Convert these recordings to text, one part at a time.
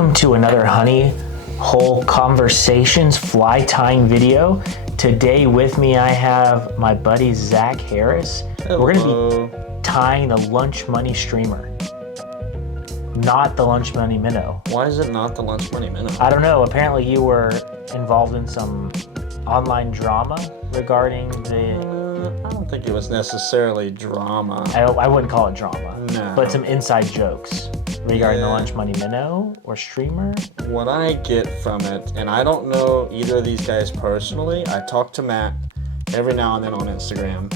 Welcome to another Honey Hole Conversations fly tying video. Today with me I have my buddy Zach Harris. Hello. We're going to be tying the Lunch Money streamer, not the Lunch Money minnow. Why is it not the Lunch Money minnow? I don't know. Apparently you were involved in some online drama regarding the... I don't think it was necessarily drama. I wouldn't call it drama. No. But some inside jokes regarding the Lunch Money minnow or streamer. What I get from it, and I don't know either of these guys personally. I talk to Matt every now and then on Instagram.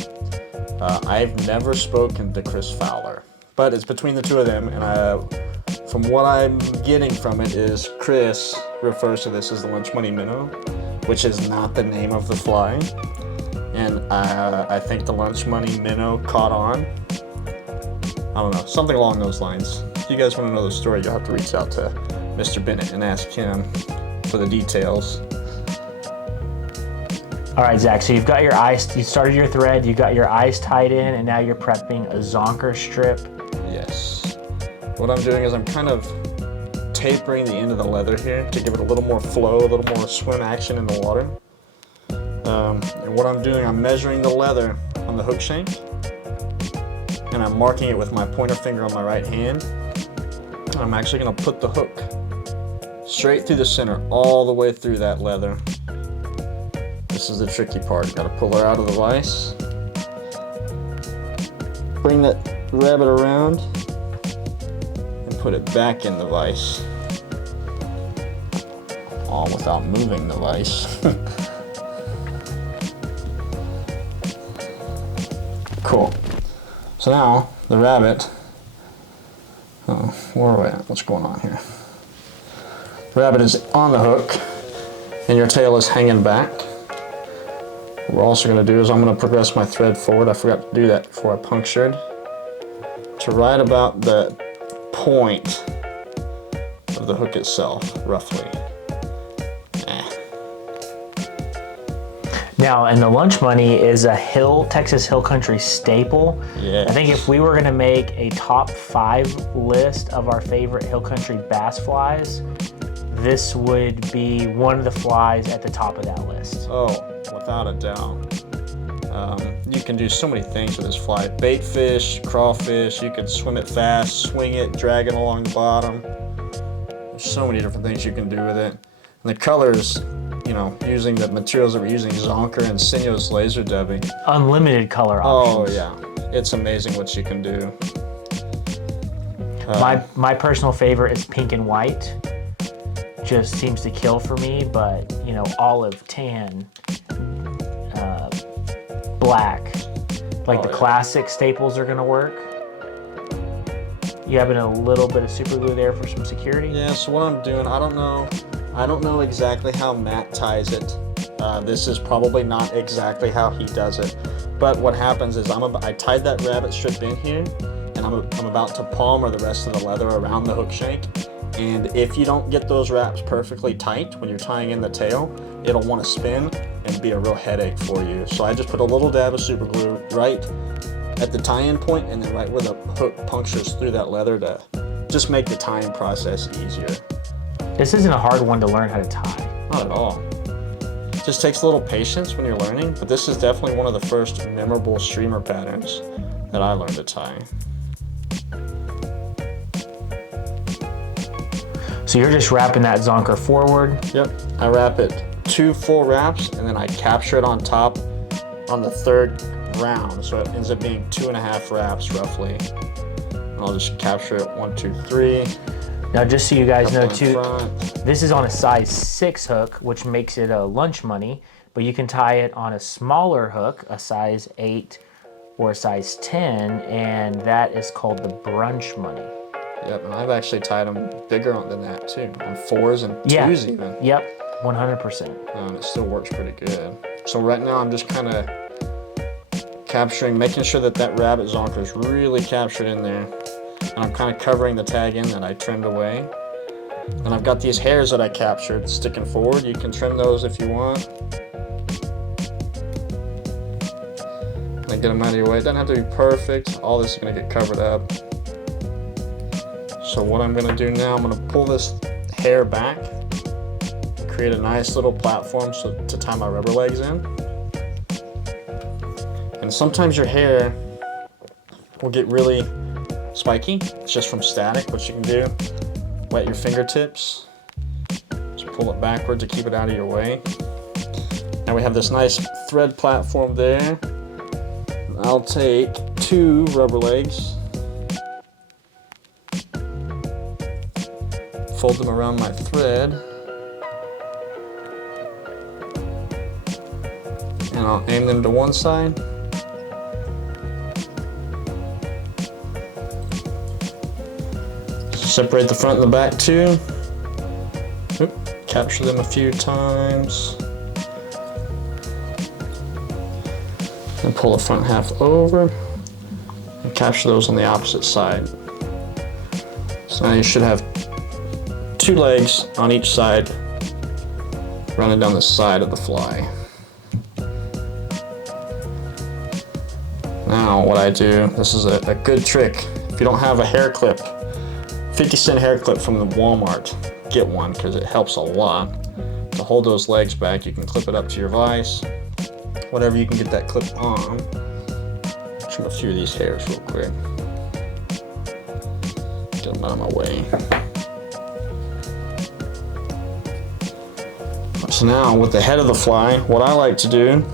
I've never spoken to Chris Fowler, but it's between the two of them, and from what I'm getting from it is Chris refers to this as the Lunch Money minnow, which is not the name of the fly. And I think the Lunch Money minnow caught on. I don't know, something along those lines. If you guys want to know the story, you'll have to reach out to Mr. Bennett and ask him for the details. All right, Zach, so you've got your eyes, you started your thread, you got your eyes tied in, and now you're prepping a zonker strip. Yes. What I'm doing is I'm kind of tapering the end of the leather here to give it a little more flow, a little more swim action in the water. And what I'm doing, I'm measuring the leather on the hook shank, and I'm marking it with my pointer finger on my right hand. I'm actually going to put the hook straight through the center, all the way through that leather. This is the tricky part. Got to pull her out of the vise. Bring that rabbit around and put it back in the vise. All without moving the vise. Cool. So now the rabbit. Where are we at? What's going on here? The rabbit is on the hook, and your tail is hanging back. What we're also going to do is I'm going to progress my thread forward. I forgot to do that before I punctured. To right about the point of the hook itself, roughly. Now, and the Lunch Money is a Texas Hill Country staple. Yes. I think if we were going to make a top 5 list of our favorite Hill Country bass flies, this would be one of the flies at the top of that list. Oh, without a doubt. You can do so many things with this fly. Bait fish, crawfish, you can swim it fast, swing it, drag it along the bottom. There's so many different things you can do with it. And the colors, you know, using the materials that we're using, zonker and Sinyo's laser dubbing. Unlimited color options. Oh yeah, it's amazing what you can do. My personal favorite is pink and white. Just seems to kill for me, but you know, olive, tan, black, like the classic staples are gonna work. You having a little bit of super glue there for some security? Yeah, so what I'm doing, I don't know exactly how Matt ties it. This is probably not exactly how he does it. But what happens is I tied that rabbit strip in here, and I'm about to palm the rest of the leather around the hook shank. And if you don't get those wraps perfectly tight when you're tying in the tail, it'll want to spin and be a real headache for you. So I just put a little dab of super glue right at the tie-in point, and then right where the hook punctures through that leather to just make the tying process easier. This isn't a hard one to learn how to tie. Not at all. It just takes a little patience when you're learning, but this is definitely one of the first memorable streamer patterns that I learned to tie. So you're just wrapping that zonker forward? Yep, I wrap it 2 full wraps, and then I capture it on top on the 3rd round, so it ends up being 2.5 wraps roughly. And I'll just capture it 1, 2, 3. Now, just so you guys know too, front. this is on a size 6 hook, which makes it a Lunch Money, but you can tie it on a smaller hook, a size 8 or a size 10, and that is called the Brunch Money. Yep, and I've actually tied them bigger than that too, on 4s and 2s even. Yep, 100%. And it still works pretty good. So right now I'm just kind of capturing, making sure that rabbit zonker is really captured in there. And I'm kind of covering the tag in that I trimmed away. And I've got these hairs that I captured sticking forward. You can trim those if you want. And get them out of your way. It doesn't have to be perfect. All this is going to get covered up. So what I'm going to do now, I'm going to pull this hair back, create a nice little platform to tie my rubber legs in. And sometimes your hair will get really spiky. It's just from static. What you can do, wet your fingertips, just pull it backward to keep it out of your way. Now we have this nice thread platform there. I'll take 2 rubber legs, fold them around my thread, and I'll aim them to one side. Separate the front and the back too. Oop, capture them a few times. And pull the front half over and capture those on the opposite side. So now you should have 2 legs on each side running down the side of the fly. Now what I do, this is a good trick. If you don't have a hair clip, 50-cent hair clip from the Walmart, get one because it helps a lot. To hold those legs back, you can clip it up to your vise. Whatever you can get that clip on. Trim a few of these hairs real quick. Get them out of my way. So now with the head of the fly, what I like to do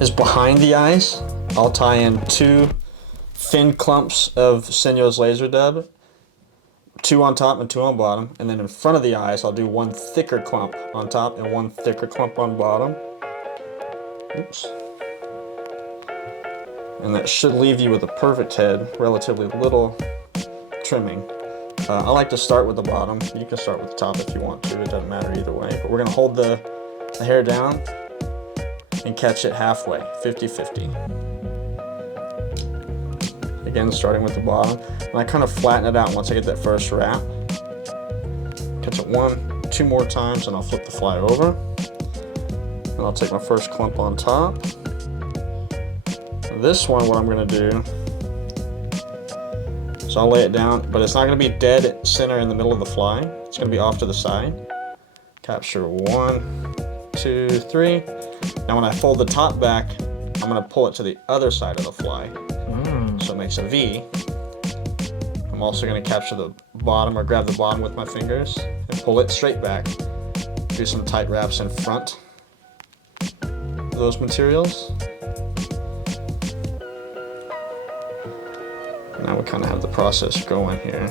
is behind the eyes, I'll tie in 2 thin clumps of Senyo's laser dub, 2 on top and 2 on bottom, and then in front of the eyes, I'll do 1 thicker clump on top and 1 thicker clump on bottom. Oops. And that should leave you with a perfect head, relatively little trimming. I like to start with the bottom. You can start with the top if you want to, it doesn't matter either way. But we're gonna hold the hair down and catch it halfway, 50-50. Again, starting with the bottom. And I kind of flatten it out once I get that first wrap. Catch it 1, 2 more times and I'll flip the fly over. And I'll take my first clump on top. This one, what I'm gonna do, so I'll lay it down, but it's not gonna be dead center in the middle of the fly. It's gonna be off to the side. Capture 1, 2, 3. Now when I fold the top back, I'm gonna pull it to the other side of the fly. So it makes a V. I'm also gonna capture the bottom or grab the bottom with my fingers and pull it straight back. Do some tight wraps in front of those materials. Now we kind of have the process going here.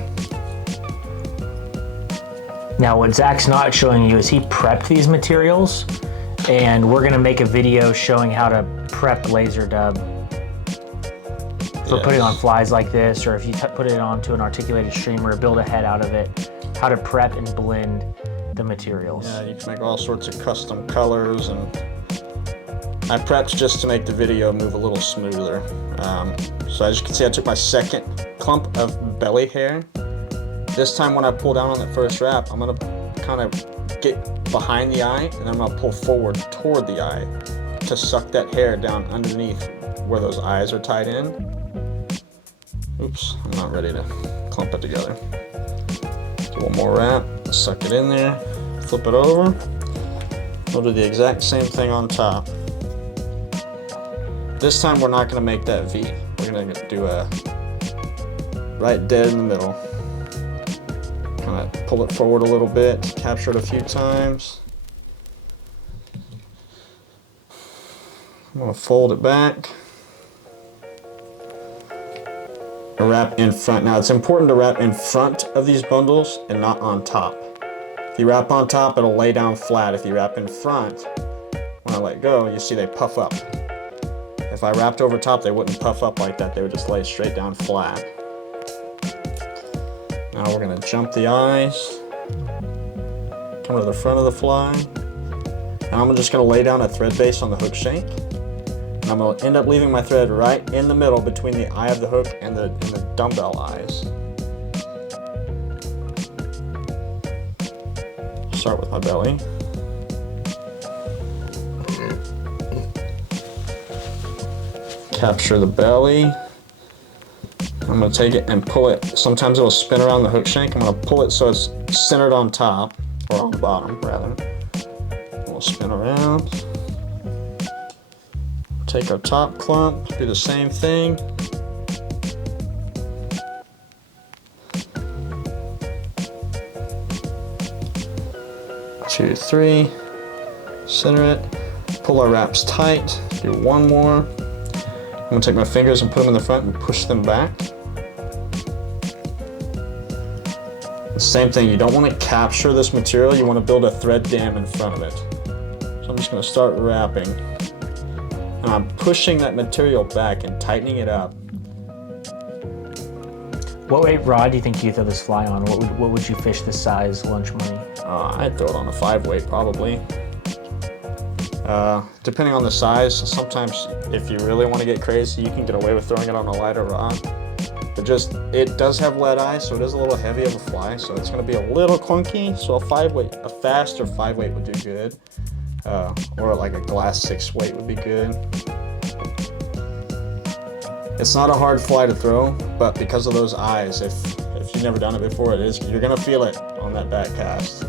Now what Zach's not showing you is he prepped these materials, and we're gonna make a video showing how to prep laser dub for putting on flies like this, or if you put it onto an articulated streamer, build a head out of it, how to prep and blend the materials. Yeah, you can make all sorts of custom colors, and I prepped just to make the video move a little smoother. So as you can see, I took my second clump of belly hair. This time when I pull down on that first wrap, I'm gonna kind of get behind the eye, and I'm gonna pull forward toward the eye to suck that hair down underneath where those eyes are tied in. Oops, I'm not ready to clump it together. So 1 more wrap, suck it in there, flip it over. We'll do the exact same thing on top. This time we're not gonna make that V. We're gonna do a right dead in the middle. Kind of pull it forward a little bit, capture it a few times. I'm gonna fold it back. Wrap in front. Now it's important to wrap in front of these bundles and not on top. If you wrap on top, it'll lay down flat. If you wrap in front, when I let go, you see they puff up. If I wrapped over top, they wouldn't puff up like that. They would just lay straight down flat. Now we're gonna jump the eyes, come to the front of the fly, and I'm just gonna lay down a thread base on the hook shank. And I'm gonna end up leaving my thread right in the middle between the eye of the hook and the dumbbell eyes. Start with my belly. Capture the belly. I'm gonna take it and pull it. Sometimes it'll spin around the hook shank. I'm gonna pull it so it's centered on top, or on the bottom rather. We'll spin around. Take our top clump, do the same thing. Two, three, center it, pull our wraps tight, do one more. I'm gonna take my fingers and put them in the front and push them back. Same thing, you don't want to capture this material, you want to build a thread dam in front of it. So I'm just going to start wrapping. And I'm pushing that material back and tightening it up. What weight rod do you think you throw this fly on? What would you fish this size lunch money? I'd throw it on a 5-weight probably. Depending on the size, sometimes if you really want to get crazy, you can get away with throwing it on a lighter rod. But it does have lead eye, so it is a little heavy of a fly, so it's going to be a little clunky. So a faster 5-weight would do good, or like a glass 6-weight would be good. It's not a hard fly to throw, but because of those eyes, if you've never done it before, you're going to feel it on that back cast.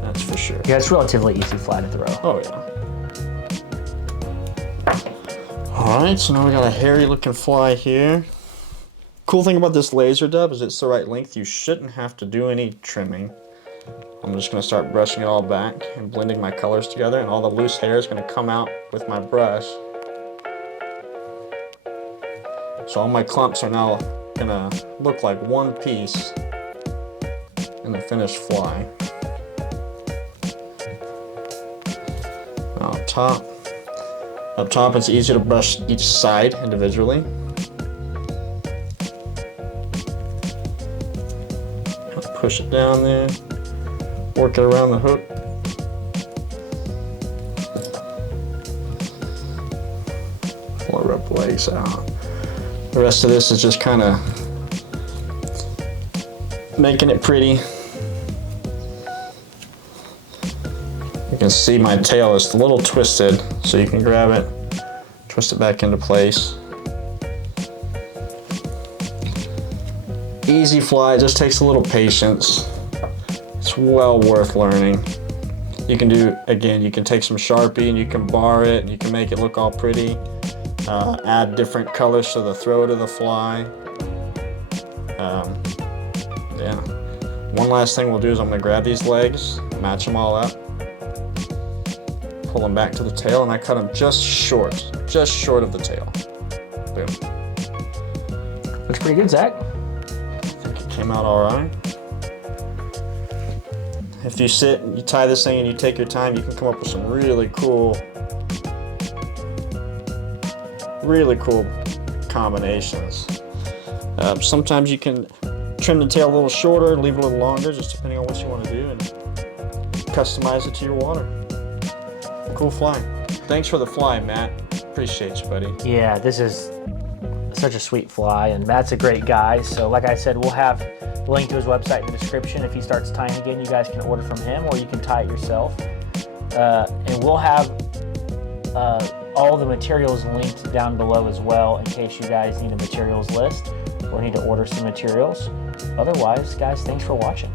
That's for sure. Yeah, it's relatively easy fly to throw. Oh yeah. Alright, so now we got a hairy looking fly here. Cool thing about this laser dub is it's the right length. You shouldn't have to do any trimming. I'm just going to start brushing it all back and blending my colors together, and all the loose hair is going to come out with my brush. So all my clumps are now going to look like one piece in the finished fly. Up top, it's easy to brush each side individually. Push it down there, work it around the hook. Pull our rope legs out. The rest of this is just kind of making it pretty. You can see my tail is a little twisted, so you can grab it, twist it back into place. Easy fly, it just takes a little patience. It's well worth learning. You can you can take some Sharpie and you can bar it, and you can make it look all pretty. Add different colors to the throat of the fly. Yeah. One last thing we'll do is I'm gonna grab these legs, match them all up, pull them back to the tail, and I cut them just short of the tail. Boom. Looks pretty good, Zach. I think it came out all right. If you sit and you tie this thing and you take your time, you can come up with some really cool combinations. Sometimes you can trim the tail a little shorter, leave it a little longer, just depending on what you want to do, and customize it to your water. Cool fly. Thanks for the fly, Matt. Appreciate you, buddy. Yeah, this is such a sweet fly, and Matt's a great guy. So like I said, we'll have the link to his website in the description. If he starts tying again, you guys can order from him, or you can tie it yourself. And we'll have all the materials linked down below as well, in case you guys need a materials list or need to order some materials. Otherwise, guys, thanks for watching.